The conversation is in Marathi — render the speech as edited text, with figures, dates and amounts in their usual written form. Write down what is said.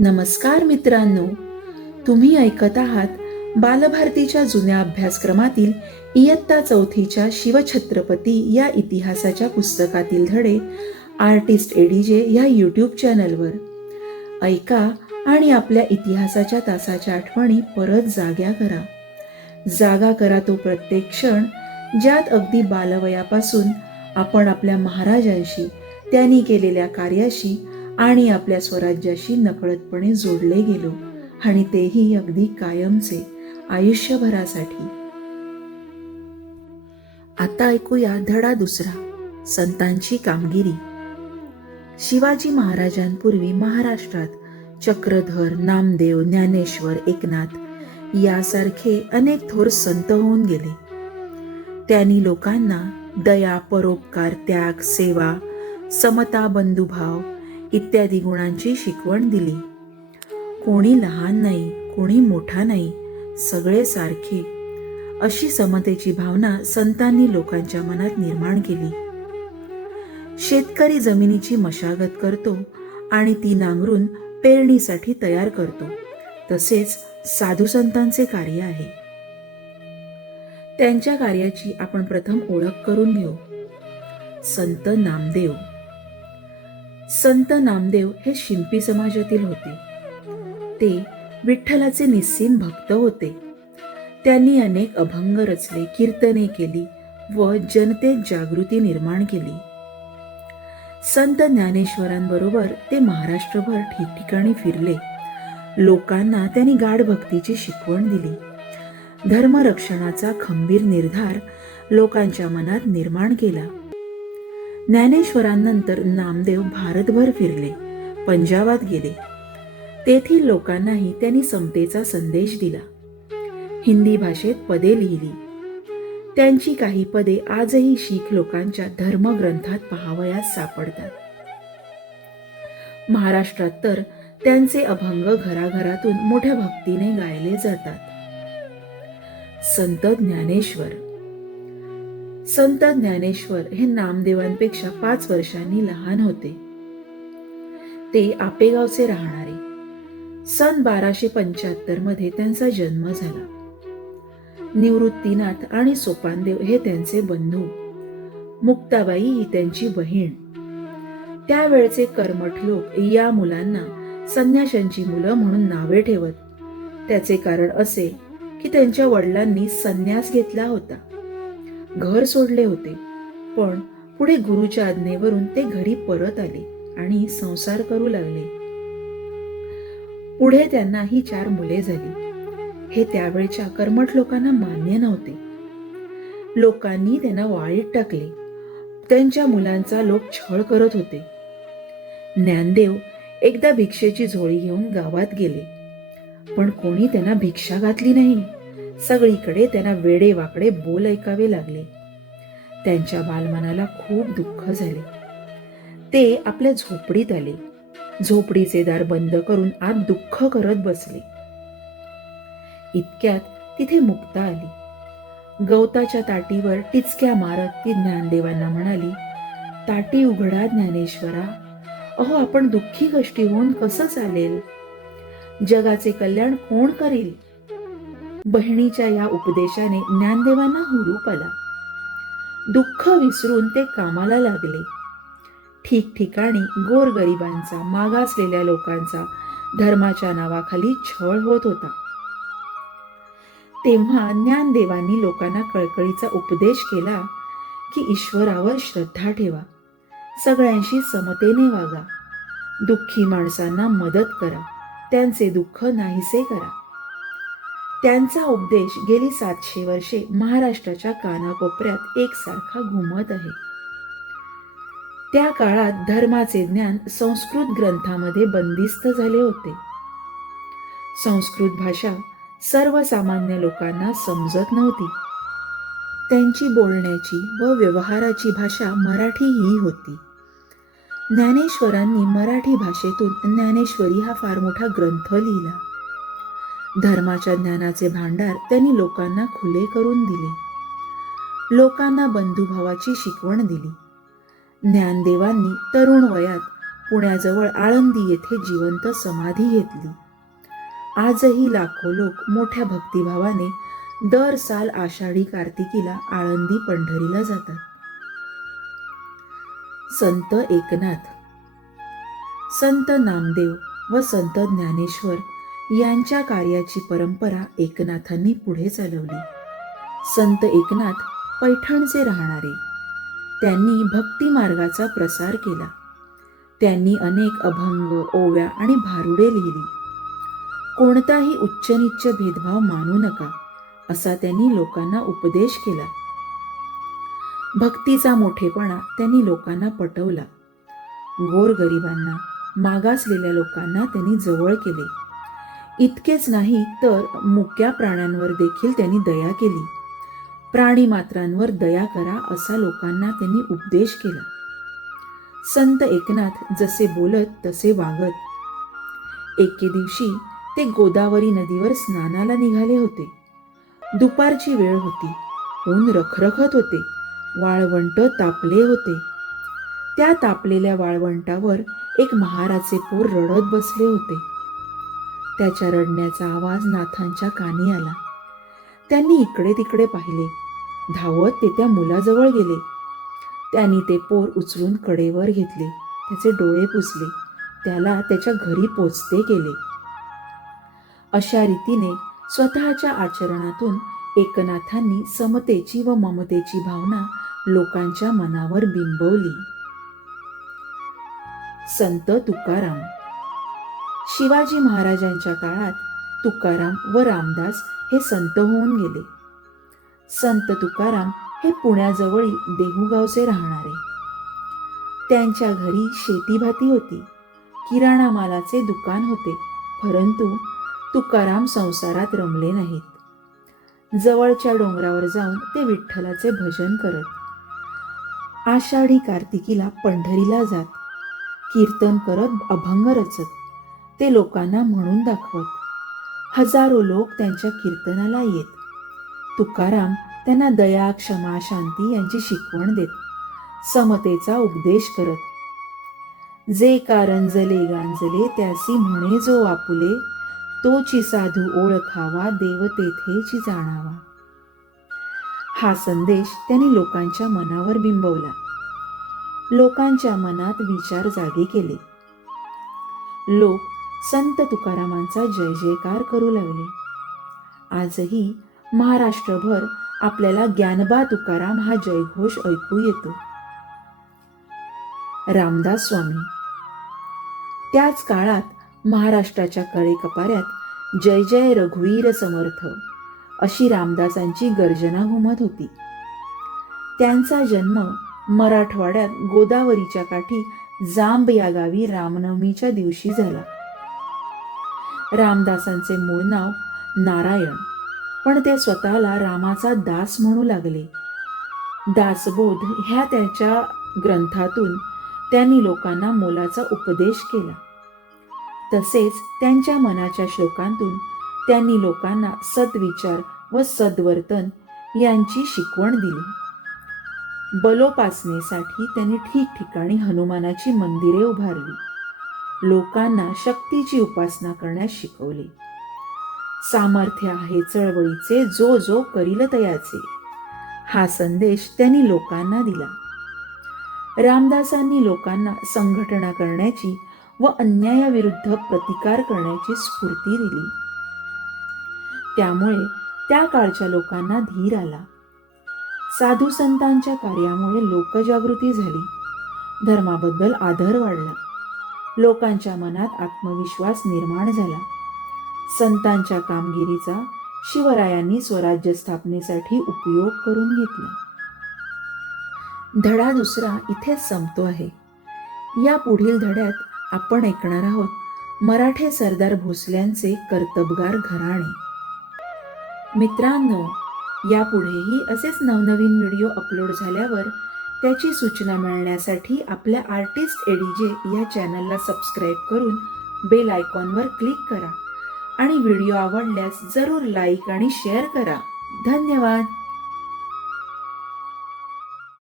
नमस्कार मित्रांनो, तुम्ही ऐकत आहात बालभारतीच्या जुन्या अभ्यासक्रमातील इयत्ता चौथीच्या शिवछत्रपती या इतिहासाच्या पुस्तकातील धडे आर्टिस्ट एडीजे या यूट्यूब चॅनलवर. ऐका आणि आपल्या इतिहासाच्या तासाच्या आठवणी परत जागा करा तो प्रत्येक क्षण, ज्यात अगदी बालवयापासून आपण आपल्या महाराजांशी, त्यांनी केलेल्या कार्याशी आणि आपल्या स्वराज्याशी नकळतपणे जोडले गेलो, आणि तेही अगदी कायमचे, आयुष्यभरासाठी. आता ऐकूया धडा दुसरा, संतांची कामगिरी. शिवाजी महाराजांपूर्वी महाराष्ट्रात चक्रधर, नामदेव, ज्ञानेश्वर, एकनाथ यासारखे अनेक थोर संत होऊन गेले. त्यांनी लोकांना दया, परोपकार, त्याग, सेवा, समता, बंधुभाव इत्यादी गुणांची शिकवण दिली. कोणी लहान नाही, कोणी मोठा नाही, सगळे सारखे, अशी समतेची भावना संतांनी लोकांच्या मनात निर्माण केली. शेतकरी जमिनीची मशागत करतो आणि ती नांगरून पेरणीसाठी तयार करतो, तसेच साधू संतांचे कार्य आहे. त्यांच्या कार्याची आपण प्रथम ओळख करून घेऊ. संत नामदेव. संत नामदेव हे शिंपी समाजातील होते. ते विठ्ठलाचे निस्सीम भक्त होते. त्यांनी अनेक अभंग रचले, कीर्तने केली व जनतेत जागृती निर्माण केली. संत ज्ञानेश्वरांबरोबर ते महाराष्ट्रभर ठिकठिकाणी फिरले. लोकांना त्यांनी गाढ भक्तीची शिकवण दिली. धर्मरक्षणाचा खंबीर निर्धार लोकांच्या मनात निर्माण केला. ज्ञानेश्वरांनंतर नामदेव भारतभर फिरले, पंजाबात गेले. तेथील लोकांनाही त्यांनी समतेचा संदेश दिला. हिंदी भाषेत पदे लिहिली. त्यांची काही पदे आजही शीख लोकांच्या धर्मग्रंथात पाहावयास सापडतात. महाराष्ट्रात तर त्यांचे अभंग घराघरातून मोठ्या भक्तीने गायले जातात. संत ज्ञानेश्वर. संत ज्ञानेश्वर हे नामदेवांपेक्षा 5 वर्षांनी लहान होते. ते आपेगावचे राहणारे. सन 1275 मध्ये त्यांचा जन्म झाला. निवृत्तीनाथ आणि सोपानदेव हे त्यांचे बंधू. मुक्ताबाई ही त्यांची बहीण. त्यावेळचे कर्मठ लोक या मुलांना संन्याशांची मुलं म्हणून नावे ठेवत. त्याचे कारण असे की त्यांच्या वडिलांनी संन्यास घेतला होता, घर सोडले होते, पण पुढे गुरुच्या आज्ञेवरून ते घरी परत आले आणि संसार करू लागले. पुढे त्यांना ही 4 मुले झाली. हे त्यावेळच्या कर्मठ लोकांना मान्य नव्हते. लोकांनी त्यांना वाळीत टाकले. त्यांच्या मुलांचा लोक छळ करत होते. ज्ञानदेव एकदा भिक्षेची झोळी घेऊन गावात गेले, पण कोणी त्यांना भिक्षा घातली नाही. सगळीकडे त्यांना वेडे वाकडे बोल ऐकावे लागले. त्यांच्या बालमनाला खूप दुःख झाले. ते आपल्या झोपडीत आले. झोपडीचे दार बंद करून आत दुःख करत बसले. इतक्यात तिथे मुक्ता आली. गवताच्या ताटीवर टिचक्या मारत ती ज्ञानदेवांना म्हणाली, ताटी उघडा ज्ञानेश्वरा. अहो, आपण दुःखी कष्टी होऊन कसं चालेल? जगाचे कल्याण कोण करील? बहिणीच्या या उपदेशाने ज्ञानदेवांना हुरूप आला. दुःख विसरून ते कामाला लागले. ठिकठिकाणी गोरगरिबांचा, मागासलेल्या लोकांचा धर्माच्या नावाखाली छळ होत होता. तेव्हा ज्ञानदेवांनी लोकांना कळकळीचा उपदेश केला की ईश्वरावर श्रद्धा ठेवा, सगळ्यांशी समतेने वागा, दुःखी माणसांना मदत करा, त्यांचे दुःख नाहीसे करा. त्यांचा उपदेश गेली 700 वर्षे महाराष्ट्राच्या कानाकोपऱ्यात एकसारखा घुमत आहे. त्या काळात धर्माचे ज्ञान संस्कृत ग्रंथामध्ये बंदिस्त झाले होते. संस्कृत भाषा सर्वसामान्य लोकांना समजत नव्हती. त्यांची बोलण्याची व व्यवहाराची भाषा मराठी ही होती. ज्ञानेश्वरांनी मराठी भाषेतून ज्ञानेश्वरी हा फार मोठा ग्रंथ लिहिला. धर्माच्या ज्ञानाचे भांडार त्यांनी लोकांना खुले करून दिले. लोकांना बंधुभावाची शिकवण दिली. ज्ञानदेवांनी तरुण वयात पुण्याजवळ आळंदी येथे जिवंत समाधी घेतली. आजही लाखो लोक मोठ्या भक्तिभावाने दर साल आषाढी कार्तिकीला आळंदी पंढरीला जातात. संत एकनाथ. संत नामदेव व संत ज्ञानेश्वर यांच्या कार्याची परंपरा एकनाथांनी पुढे चालवली. संत एकनाथ पैठणचे राहणारे. त्यांनी भक्ती मार्गाचा प्रसार केला. त्यांनी अनेक अभंग, ओव्या आणि भारुडे लिहिली. कोणताही उच्च-नीच भेदभाव मानू नका असा त्यांनी लोकांना उपदेश केला. भक्तीचा मोठेपणा त्यांनी लोकांना पटवला. गोरगरिबांना, मागासलेल्या लोकांना त्यांनी जवळ केले. इतकेच नाही तर मुक्या प्राण्यांवर देखील त्यांनी दया केली. प्राणी मात्रांवर दया करा असा लोकांना त्यांनी उपदेश केला. संत एकनाथ जसे बोलत तसे वागत. एके दिवशी ते गोदावरी नदीवर स्नानाला निघाले होते. दुपारची वेळ होती. ऊन रखरखत होते. वाळवंट तापले होते. त्या तापलेल्या वाळवंटावर एक महाराचे पोर रडत बसले होते. त्याच्या रडण्याचा आवाज नाथांच्या कानी आला. त्यांनी इकडे तिकडे पाहिले. धावत ते त्या मुलाजवळ गेले. त्यांनी ते पोर उचलून कडेवर घेतले. त्याचे डोळे पुसले. त्याला त्याच्या घरी पोचते केले. अशा रीतीने स्वतःच्या आचरणातून एकनाथांनी समतेची व ममतेची भावना लोकांच्या मनावर बिंबवली. संत तुकाराम. शिवाजी महाराजांच्या काळात तुकाराम व रामदास हे संत होऊन गेले. संत तुकाराम हे पुण्याजवळील देहूगावचे राहणारे. त्यांच्या घरी शेतीभाती होती. किराणा मालाचे दुकान होते. परंतु तुकाराम संसारात रमले नाहीत. जवळच्या डोंगरावर जाऊन ते विठ्ठलाचे भजन करत. आषाढी कार्तिकीला पंढरीला जात. कीर्तन करत, अभंग रचत. ते लोकांना म्हणून दाखवत. हजारो लोक त्यांच्या कीर्तनाला येत. तुकाराम त्यांना दया, क्षमा, शांती यांची शिकवण देत. समतेचा उपदेश करत. जे कारंजले गांजले त्यासी म्हणे जो आपुले, तोची साधू ओळखावा देव तेथेची जाणावा. हा संदेश त्यांनी लोकांच्या मनावर बिंबवला. लोकांच्या मनात विचार जागे केले. लोक संत तुकारामांचा जय जयकार करू लागले. आजही महाराष्ट्रभर आपल्याला ज्ञानबा तुकाराम हा जयघोष ऐकू येतो. रामदास स्वामी. त्याच काळात महाराष्ट्राच्या कडेकपाऱ्यात जय जय रघुवीर समर्थ अशी रामदासांची गर्जना घुमत होती. त्यांचा जन्म मराठवाड्यात गोदावरीच्या काठी जांब या गावी रामनवमीच्या दिवशी झाला. रामदासांचे मूळ नाव नारायण, पण ते स्वतःला रामाचा दास म्हणू लागले. दासबोध ह्या त्यांच्या ग्रंथातून त्यांनी लोकांना मोलाचा उपदेश केला. तसेच त्यांच्या मनाच्या श्लोकांतून त्यांनी लोकांना सद्विचार व सद्वर्तन यांची शिकवण दिली. बलोपासनेसाठी त्यांनी ठिकठिकाणी हनुमानाची मंदिरे उभारली. लोकांना शक्तीची उपासना करण्यास शिकवले. सामर्थ्य आहे चळवळीचे जो जो करील तयाचे, हा संदेश त्यांनी लोकांना दिला. रामदासांनी लोकांना संघटना करण्याची व अन्यायाविरुद्ध प्रतिकार करण्याची स्फूर्ती दिली. त्यामुळे त्या काळच्या लोकांना धीर आला. साधू संतांच्या कार्यामुळे लोकजागृती झाली. धर्माबद्दल आदर वाढला. लोकांच्या मनात आत्मविश्वास निर्माण झाला. संतांच्या कामगिरीचा शिवरायांनी स्वराज्य स्थापनेसाठी उपयोग करून घेतला. धडा दुसरा इथेच संपतो आहे. या पुढील धड्यात आपण ऐकणार आहोत मराठे सरदार भोसल्यांचे कर्तबगार घराणे. मित्रांनो, यापुढेही असेच नवनवीन व्हिडिओ अपलोड झाल्यावर त्याची सूचना मिळण्यासाठी आपल्या आर्टिस्ट एडीजे या चॅनलला सबस्क्राईब करून बेल आयकॉनवर क्लिक करा आणि व्हिडिओ आवडल्यास जरूर लाईक आणि शेअर करा. धन्यवाद.